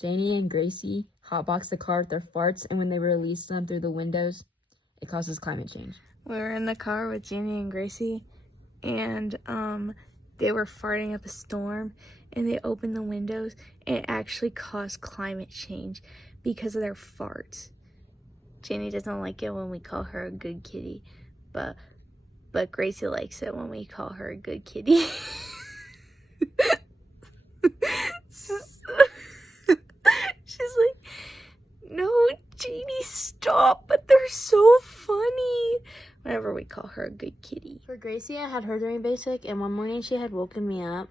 Janie and Gracie hotbox the car with their farts, and when they release them through the windows, it causes climate change. We were in the car with Janie and Gracie, and they were farting up a storm, and they opened the windows, and it actually caused climate change because of their farts. Janie doesn't like it when we call her a good kitty, but Gracie likes it when we call her a good kitty. She's like, no, Janie, stop, but they're so funny whenever we call her a good kitty. For Gracie, I had her during basic, and one morning she had woken me up,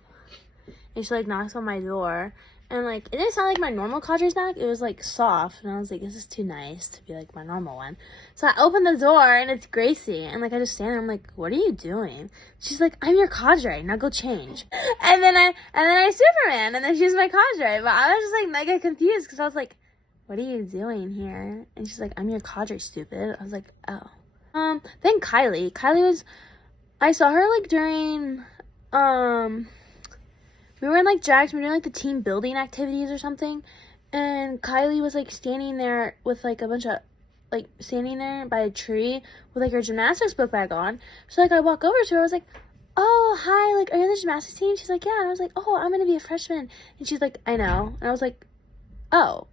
and she, like, knocks on my door, and, like, it didn't sound like my normal cadre snack. It was, like, soft, and I was like, this is too nice to be, like, my normal one. So I opened the door, and it's Gracie, and, like, I just stand there, I'm like, what are you doing? She's like, I'm your cadre, now go change. And then I Superman, and then she's my cadre, but I was just, like, mega confused, because I was like, what are you doing here? And she's like, I'm your cadre, stupid. I was like, oh. Then Kylie was, I saw her, like, during, we were in, like, Jackson, we were doing, like, the team building activities or something, and Kylie was, like, standing there with, like, a bunch of, like, standing there by a tree with, like, her gymnastics book bag on. So, like, I walk over to her, I was like, oh, hi, like, are you on the gymnastics team? She's like, yeah, and I was like, oh, I'm gonna be a freshman, and she's like, I know, and I was like, oh,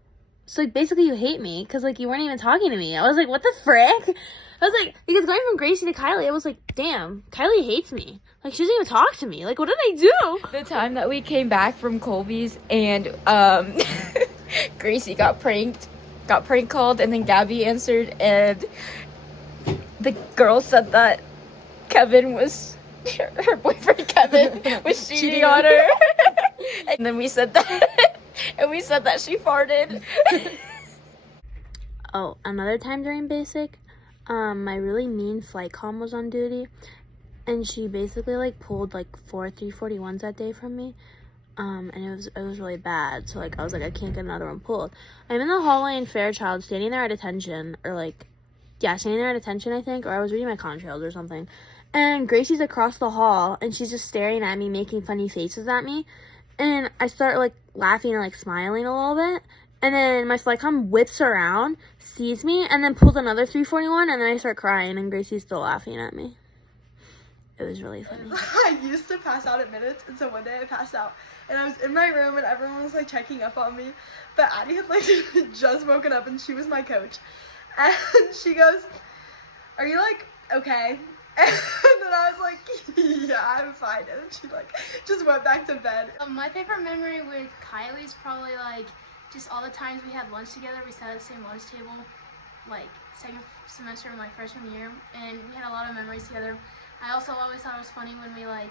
so, like, basically you hate me, because, like, you weren't even talking to me. I was like, what the frick? I was like, because going from Gracie to Kylie, I was like, damn, Kylie hates me. Like, she doesn't even talk to me. Like, what did I do? The time that we came back from Colby's and Gracie got prank called, and then Gabby answered, and the girl said that Kevin was her boyfriend. Kevin was cheating on her, and then we said that, and we said that she farted. Oh, another time during basic, my really mean flight comm was on duty, and she basically, like, pulled, like, 4 341s that day from me, and it was really bad, so, like, I was like, I can't get another one pulled. I'm in the hallway in Fairchild, standing there at attention, or, like, yeah, standing there at attention, I think, or I was reading my contrails or something, and Gracie's across the hall, and she's just staring at me, making funny faces at me, and I start, like, laughing and, like, smiling a little bit, and then my flight comm whips around, sees me, and then pulls another 341, and then I start crying, and Gracie's still laughing at me. It was really funny. I used to pass out at minutes, and so one day I passed out, and I was in my room, and everyone was, like, checking up on me, but Addie had, like, just woken up, and she was my coach, and she goes, are you, like, okay? And then I was like, yeah, I'm fine, and then she, like, just went back to bed. My favorite memory with Kylie is probably, like, just all the times we had lunch together. We sat at the same lunch table, like, second semester of my freshman year, and we had a lot of memories together. I also always thought it was funny when we, like,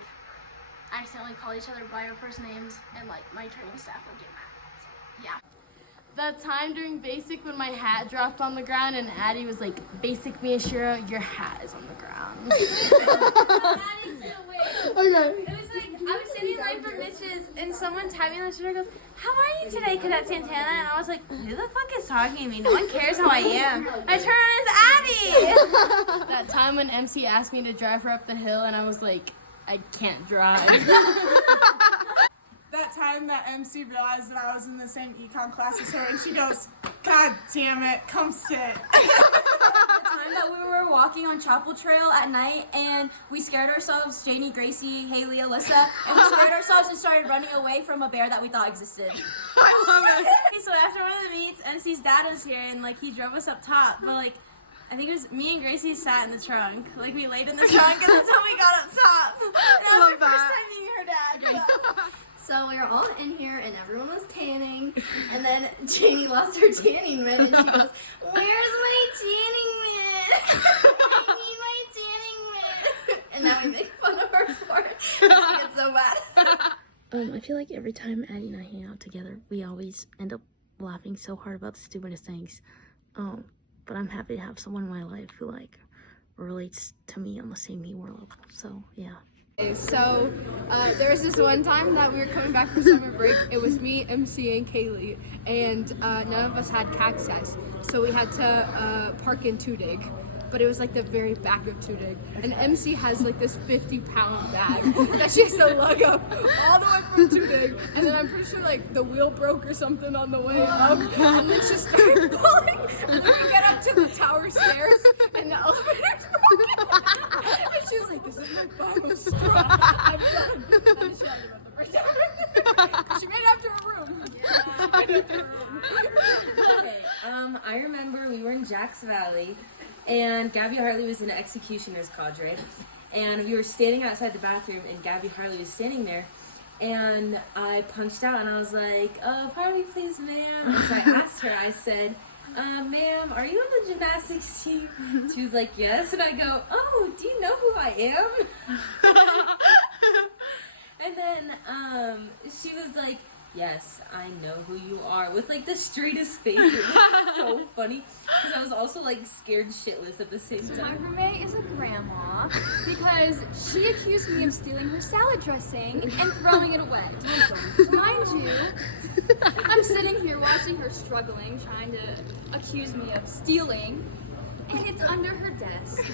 accidentally call each other by our first names, and, like, my training staff would get mad. So, yeah. The time during basic when my hat dropped on the ground and Addie was like, basic Miyashiro, your hat is on the ground. Okay. It was like, I was sitting late for Mitch's and someone tapped me on the shoulder and goes, how are you today, Cadet Santana? And I was like, who the fuck is talking to me? No one cares how I am. I turn on, it's Addie! That time when MC asked me to drive her up the hill and I was like, I can't drive. That time that MC realized that I was in the same econ class as her, and she goes, God damn it, come sit. The time that we were walking on Chapel Trail at night and we scared ourselves, Janie, Gracie, Haley, Alyssa, and we scared ourselves and started running away from a bear that we thought existed. I love it. So after one of the meets, MC's dad was here and like he drove us up top, but like I think it was me and Gracie sat in the trunk. Like we laid in the trunk and that's how we got up top. And that was my first time meeting her dad. So we were all in here and everyone was tanning, and then Janie lost her tanning mitt and she goes, where's my tanning mitt? I need my tanning mitt. And now we make fun of her for it. She gets so bad. I feel like every time Addie and I hang out together, we always end up laughing so hard about the stupidest things. But I'm happy to have someone in my life who, like, relates to me on the same humor level. So, yeah. So there was this one time that we were coming back from summer break. It was me, MC, and Kaylee, and none of us had cacti, so we had to park in Tudig. but it was like the very back of Tudig. And MC has like this 50-pound bag that she has to lug up all the way from Tudig. And then I'm pretty sure like the wheel broke or something on the way up. And then she started pulling. And then we get up to the tower stairs and the elevator's broken. And she was like, this is my final straw. I'm done. And then she had to let the breakdown. She made it up to her room. Okay, I remember we were in Jacks Valley, and Gabby Hartley was in an executioner's cadre, and we were standing outside the bathroom, and Gabby Hartley was standing there, and I punched out, and I was like, pardon me, please, ma'am. And so I asked her, I said, ma'am, are you on the gymnastics team? She was like, yes, and I go, oh, do you know who I am? And then she was like, yes, I know who you are, with like the straightest face. It was so funny because I was also like scared shitless at the same So my time. roommate is a grandma because she accused me of stealing her salad dressing and throwing it away. Mind you, I'm sitting here watching her struggling, trying to accuse me of stealing, and it's under her desk.